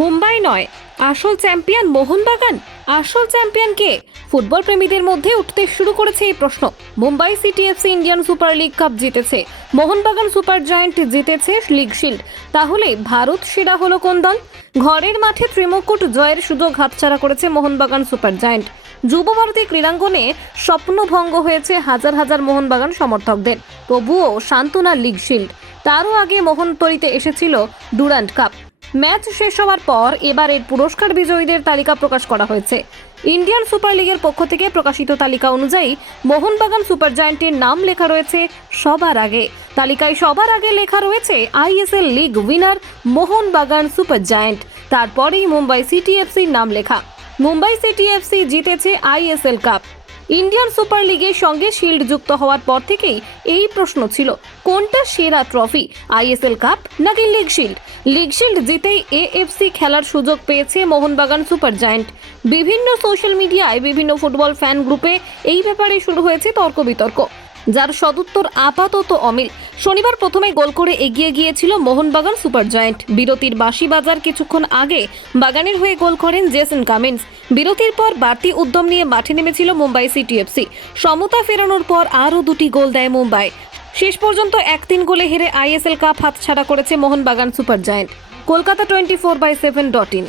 মুম্বাই নয়, আসল চ্যাম্পিয়ন মোহনবাগান। আসল চ্যাম্পিয়ন কে? ফুটবল প্রেমীদের মধ্যে উঠতে শুরু করেছে এই প্রশ্ন। Mumbai city FC Indian super league cup জিতেছে, মোহনবাগান সুপার জায়ান্ট জিতেছে লিগ শিল্ড। তাহলে ভারত সেরা হলো কোন দল? ঘরের মাঠে ত্রিমুকুট জয়ের সুযোগ হাতছাড়া করেছে মোহনবাগান সুপার জায়ান্ট। যুব ভারতী ক্রীড়াঙ্গনে স্বপ্নভঙ্গ হয়েছে হাজার হাজার মোহনবাগান সমর্থকদের। তবুও সান্ত্বনা লিগ শিল্ড। তারও আগে মোহনতরিতে এসেছিল ডুরান্ড কাপ। ম্যাচ শেষ হওয়ার পর এবারের পুরস্কার বিজয়ীদের তালিকা প্রকাশ করা হয়েছে। ইন্ডিয়ান সুপার লিগের পক্ষ থেকে প্রকাশিত তালিকা অনুযায়ী মোহনবাগান সুপার জায়ান্টের নাম লেখা রয়েছে সবার আগে। তালিকায় সবার আগে লেখা রয়েছে ISL league winner Mohun Bagan Super giant. তারপরেই মুম্বাই সিটি এফসির নাম লেখা। মুম্বাই সিটি এফসি জিতেছে আইএসএল কাপ। ইন্ডিয়ান সুপার লিগের সঙ্গে শিল্ড যুক্ত হওয়ার পর থেকেই এই প্রশ্ন ছিল, কোনটা সেরা ট্রফি, আইএসএল কাপ নাকি লিগ শিল্ড? লিগ শিল্ড জিতেই এএফসি খেলার সুযোগ পেয়েছে মোহনবাগান সুপার জায়ান্ট। বিভিন্ন সোশ্যাল মিডিয়ায়, বিভিন্ন ফুটবল ফ্যান গ্রুপে এই ব্যাপারে শুরু হয়েছে তর্ক বিতর্ক, যার সদুত্তর আপাতত অমিল। শনিবার প্রথমে গোল করে এগিয়ে গিয়েছিল মোহনবাগান সুপার জায়ান্ট। বিরতির বাঁশি বাজার কিছুক্ষণ আগে বাগানের হয়ে গোল করেন জেসন কামিন্স। বিরতির পর বাড়তি উদ্যম নিয়ে মাঠে নেমেছিল মুম্বাই সিটি এফসি। সমতা ফেরানোর পর আরও দুটি গোল দেয় মুম্বাই। শেষ পর্যন্ত 1-3 গোলে হেরে আইএসএল কাপ হাতছাড়া করেছে Mohun Bagan Super giant. Kolkata 24/7.in।